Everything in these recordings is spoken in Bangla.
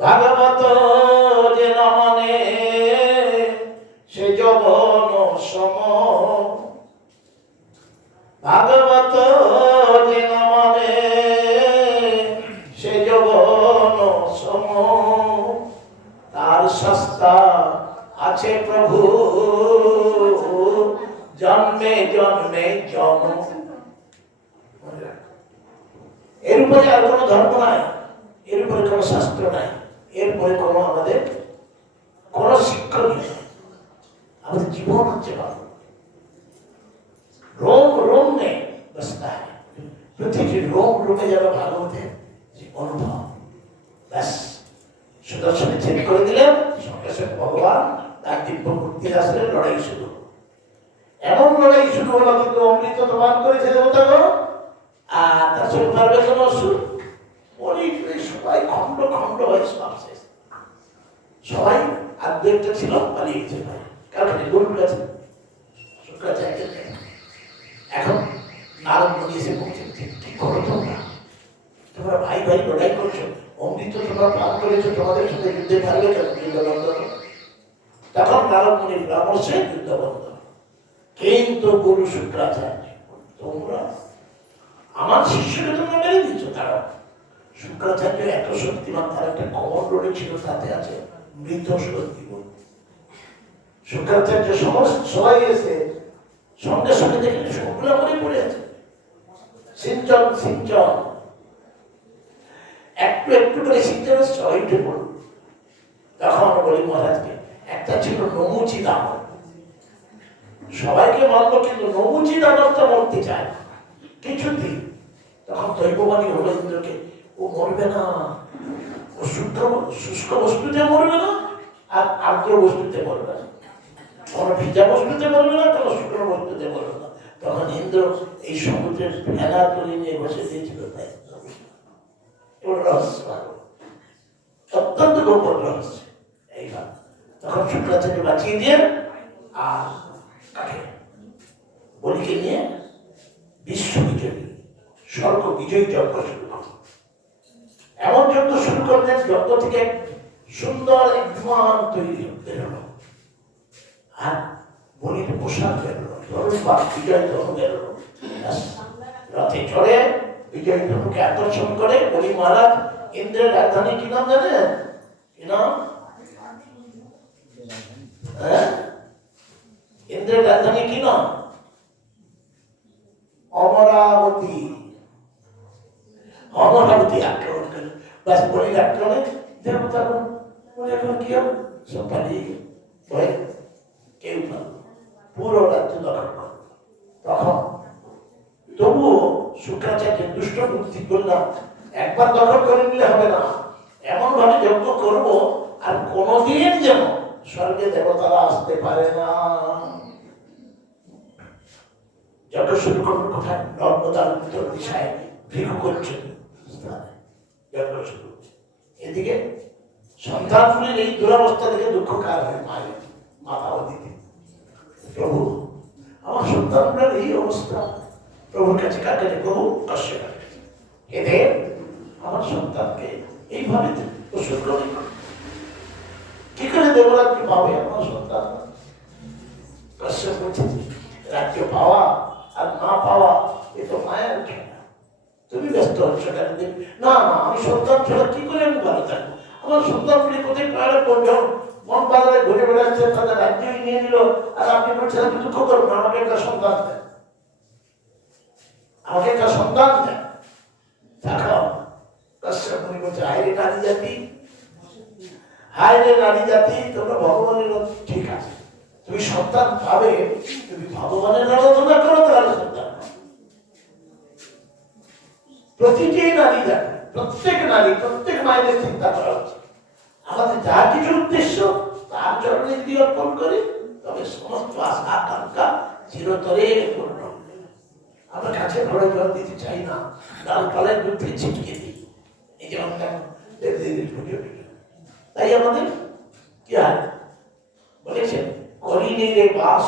ভাগবত যে মানে সে যবন সম। ভাগবত যে মানে সে যবন সম। তার সস্তা আছে প্রভু। জন্মে জন্মে জম মনে এর উপরে আর কোনো ধর্ম নাই, এর উপরে কোনো শাস্ত্র নাই। এরপরে কোন আমাদের কোন শিক্ষক নেই। আমাদের জীবন হচ্ছে ভালো। রোম রোম নেই প্রতিটি রোম রোমে যেন ভালো হতে যে অনুভব। ব্যাস, সুদর্শনে ছেদ করে দিলেন সঙ্গে সঙ্গে ভগবান তার দিব্য মূর্তি আসলে লড়াই শুরু। এমন লড়াই শুরু হলো কিন্তু অমৃত তোমার করেছে দেবতা আর তার সঙ্গে পারবে কোনো অসুখ অনেক সবাই খণ্ড খণ্ড হয়ে সব শেষ। সবাই আর দু একটা ছিল, পালিয়ে গেছে ভাই কারণ গরুর কাছে। এখন নারদ মুনি এসে কি করো তোমরা? তোমরা ভাই ভাই, লড়াই করছ। অমৃত তোমরা পান করেছ। তোমাদের সাথে যুদ্ধে পারবে কেন যুদ্ধ বন্ধ করো। তখন নারদ মুনির পরামর্শে যুদ্ধ বন্ধ কিন্তু গুরু শুক্রাচার্য, তোমরা আমার শিষ্যকে তোমরা মেরে দিচ্ছ তারা শুক্রাচার্য এত শক্তিমান তার একটা রোডে ছিল, তাতে আছে মৃত শক্তি শুক্রাচার্য সমস্ত সবাই এসে সঙ্গে সঙ্গে দেখলেন, সবগুলো করে পড়ে আছে। সিঞ্চন সিঞ্চন। একটু একটু করে সিঞ্চন সবাই উঠে পড়ল তখন বলি, মহারাজকে, একটা ছিল নমুচি দানব সবাইকে মানলো কিন্তু নমুচি দানবটা মরতে চায়। কিছুতেই। তখন দৈববাণী হলো ইন্দ্রকে ও মরবে না। ও শুদ্ধ, শুষ্ক বস্তুতে মরবে না আর আর্দ্র বস্তুতে মরবে না। কোনো ভিজা বস্তুতে মরবে না, কোনো শুকনো বস্তুতে মরবে না। তখন ইন্দ্র এই সমুদ্রের ভেলা তুলে নিয়ে বসে দিয়েছিল তাই। রহস্য অত্যন্ত গোপন রহস্য এইবার। তখন শুক্রাচার্য বাঁচিয়ে দিয়ে আর বলিকে নিয়ে বিশ্ব বিজয়ী, স্বর্গ বিজয়ী যজ্ঞ শুরু এমন যজ্ঞ শুরু করলেন যজ্ঞ থেকে সুন্দর এক তৈরি আর বলির পোশাক ধরুন বিজয় রথে চড়ে বিজয় আকর্ষণ করে বলি, মহারাজ, ইন্দ্রের রাজধানী কি নাম জানেন? কি নাম? হ্যাঁ? ইন্দ্রের রাজধানী কি নাম? অমরাবতী। অমরাবতী আক্রমণ করে ব্যাস বলির আক্রমণে? দেবতা বলে, এখন কি হবে? সব পালিয়ে গেল। ভয়ে কেউ পুরো রাজ্য দখল করে তখন তবুও শুক্রাচার্য দুষ্ট বুদ্ধি করলাম একবার দখল করে নিলে হবে না। এমন ভাবে যজ্ঞ করব, আর কোনোদিন যেন স্বর্গে দেবতারা আসতে পারে না। যত শুরু করব কোথায় নর্মদার উত্তর দিশায় ভিক্ষু করছেন। স্থানে যজ্ঞ শুরু। এদিকে সন্তানগুলির এই দুরবস্থা দেখে দুঃখ কার হয় মায়ের মাতাও দিদি প্রভু, আমার সন্তানগুলোর এই অবস্থা প্রভুর কাছে কার কাছে? প্রভু কশ্যপ এদের আমার সন্তানকে এইভাবে ওষুধ গ্রহণ কি করে দেবরাজ্য পাবে আমার সন্তান? কশ্যপ বলছে রাজ্য পাওয়া আর না পাওয়া, এ তো মায়ের খেলা। তুমি ব্যস্ত হচ্ছ কেন না না, আমি সন্তান ছাড়া কি করে আমি ভালো থাকব? আমার সন্তানগুলি কোথায় পাহাড়ে পড়বে মন বাজারে ঘুরে বেড়াচ্ছে, তাদের রাজ্যই নিয়ে নিল। আর আপনি বলছেন আমি দুঃখ করব না, আমাকে একটা সন্তান দেন। আমাকে একটা সন্তান দেন। দেখাও। কাশ্যপ মুনি বলছে হাইরে নারী জাতি। হাইরে নারী জাতি, তোমরা ভগবানের ঠিক আছে। তুমি সন্তান পাবে, তুমি ভগবানের আরাধনা করো তাহলে সন্তান পাবে। প্রতিটি নারী জাতি প্রত্যেক নারী, প্রত্যেক মায়েদের চিন্তা করা উচিত। আমাদের যা কিছু উদ্দেশ্য, তার চরণে যদি অর্পণ করি, তবে সমস্ত আশা, আকাঙ্ক্ষা চিরতরে পূর্ণ। আমরা কাছে ঘরে জল দিতে চাই না ডালপালের মধ্যে ছিটকে দিই। এই যেমন। তাই আমাদের কি হয়? বলেছেন করিনিরে বাস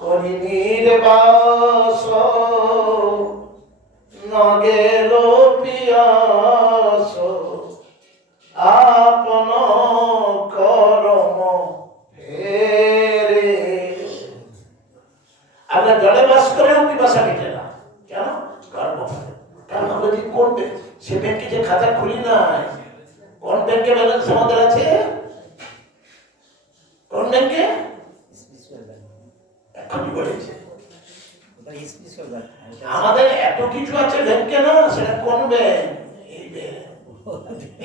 করি নির্বাস। নগেল পিয়াস। আপন করম ফেরে আমরা জলে বাস করে আপনি বাসা কেটে না। কেন? গর্ব কারণ আমরা যদি সে ব্যাংকে যে খাতা খুলি নাই। কোন ব্যাংকে ব্যালেন্স আমাদের আছে? কোন ব্যাংকে এখনই বলেছে আমাদের এত কিছু আছে ব্যাংকে না সেটা ব্যাংক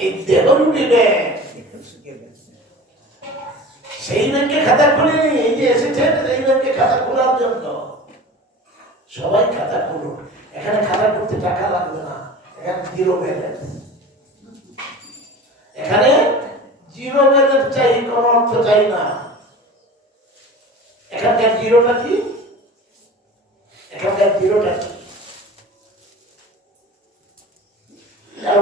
এই দেহরুটি ব্যাংক সেই ব্যাংকে খাতা খুলিনি, এই যে এসেছেন এই ব্যাংকে খাতা খোলার জন্য। সবাই খাতা খুলুন এখানে খাতা করতে টাকা লাগবে না। এখানে জিরো ব্যালেন্স এখানে জিরো ব্যালেন্স চাই, কোনো অর্থ চাই না। এখানকার জিরোটা কি? জিরোটা কি?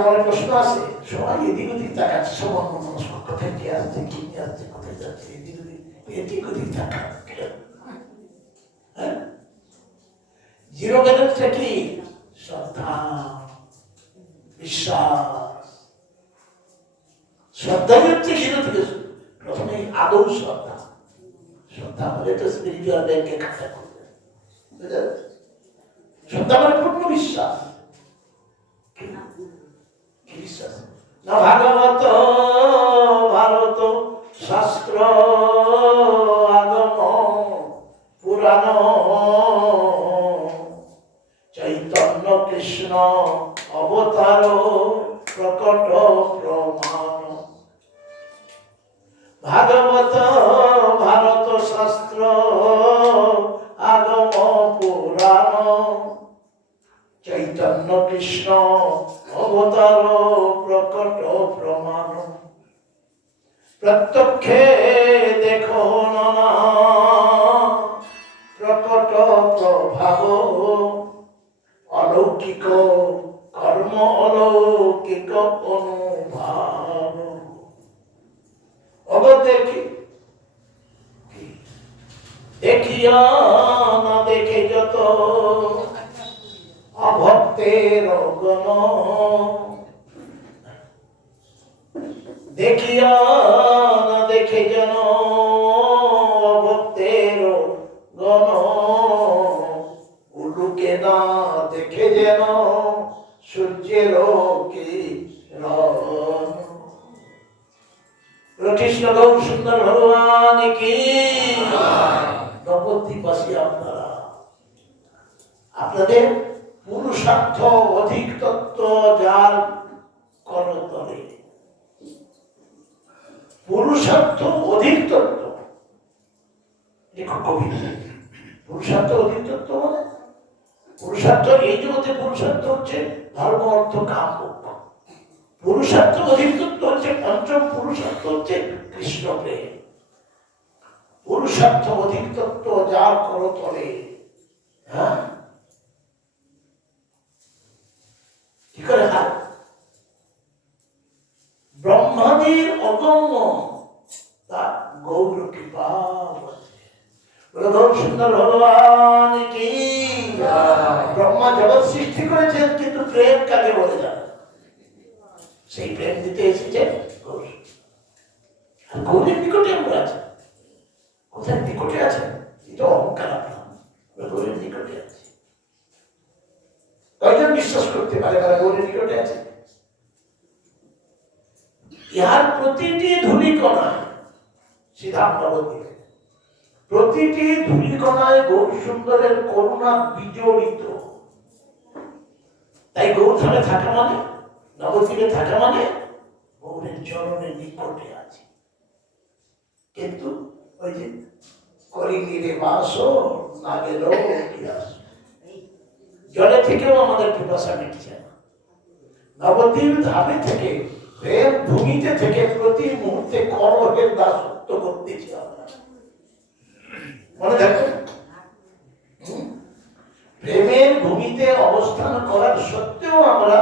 মনে প্রশ্ন আছে। সবাই এদিক ওদিক তাকাচ্ছে সবার মানুষ কোথায় আসছে, কি নিয়ে আসছে, কোথায় যাচ্ছে, এদিক ওদিক এদিক ওদিক তাকা হ্যাঁ? জিরো ব্যালেন্সটা কি? শ্রদ্ধা বিশ্বাস। হচ্ছে জিরো থেকে। প্রথমে আদৌ শ্রদ্ধা শ্রদ্ধা স্পিরিচুয়াল ব্যাংকে খাতা করবে? শ্রদ্ধা মানে পূর্ণ বিশ্বাস বিশ্বাস? না, ভাগবত, ভারত, শাস্ত্র, আগম, পুরাণ, চৈতন্য, কৃষ্ণ, অবতার, প্রকট, প্রমাণ। ভাগবত কৃষ্ণ অবতার প্রকট প্রমাণ। প্রত্যক্ষে দেখো না প্রকট প্রভাব। অলৌকিক কর্ম, অলৌকিক অনুভাব। অব দেখি দেখিয়া না দেখে যত অভক্তের দেখিয়া না দেখে যেন অভক্তের গণ উলুকে না দেখে যেন সূর্যের কি কৃষ্ণ গৌর সুন্দর ভগবান কি? নবদ্বীপবাসী আপনারা। আপনাদের পুরুষার্থ অধিক তত্ত্ব যার করতলে পুরুষার্থ অধিক তত্ত্ব। দেখো কবি। পুরুষার্থ অধিক তত্ত্ব মানে? পুরুষার্থ, এই জগতে পুরুষার্থ হচ্ছে ধর্ম, অর্থ, কাম পুরুষার্থ অধিক তত্ত্ব হচ্ছে পঞ্চম, পুরুষার্থ হচ্ছে কৃষ্ণ প্রেম। পুরুষার্থ অধিক তত্ত্ব যার করতলে হ্যাঁ? করে হার ব্রহ্মাদের অগম্য তা গৌর কৃপা সুন্দর ভগবান কি ব্রহ্মা জগৎ সৃষ্টি করেছেন, কিন্তু প্রেম কাকে বলে যান সেই প্রেম দিতে এসেছে গৌর আর গৌরের নিকটে আমরা আছে কোথায় নিকটে আছে এটা অহংকার আপনার আমরা গৌরের নিকটে আছে কয়জন বিশ্বাস করতে পারে তারা গৌরের নিকটে আছে ইহার প্রতিটি ধূলিকণায় সিদ্ধান্ত বলতে প্রতিটি ধূলিকণায় গৌর সুন্দরের করুণা বিজড়িত। তাই গৌরধামে থাকা মানে নবদ্বীপে থাকা মানে গৌরের চরণের নিকটে আছে। কিন্তু ওই যে করিনি রে বাস না গেল জলে থেকেও আমাদের পিপাসা মিটছে না। নবদ্বীপ ধামে থেকে প্রেম ভূমিতে থেকে প্রতি মুহূর্তে কলহের দাসত্ব করতেছি আমরা মনে দেখো প্রেমের ভূমিতে অবস্থান করার সত্ত্বেও আমরা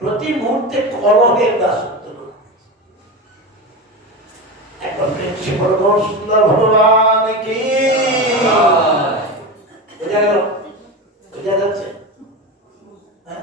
প্রতি মুহূর্তে কলহের দাসত্ব করতেছি এখন প্রেম সে বড় সুন্দর ভগবান কি? বোঝা গেল? বোঝা যাচ্ছে? হ্যাঁ?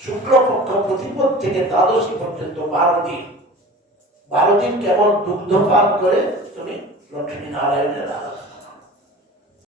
শুক্লপক্ষ প্রতিপদ থেকে দ্বাদশী পর্যন্ত বারো দিন বারো দিন কেবল দুগ্ধ পান করে তুমি লক্ষ্মী নারায়ণের আরাধনা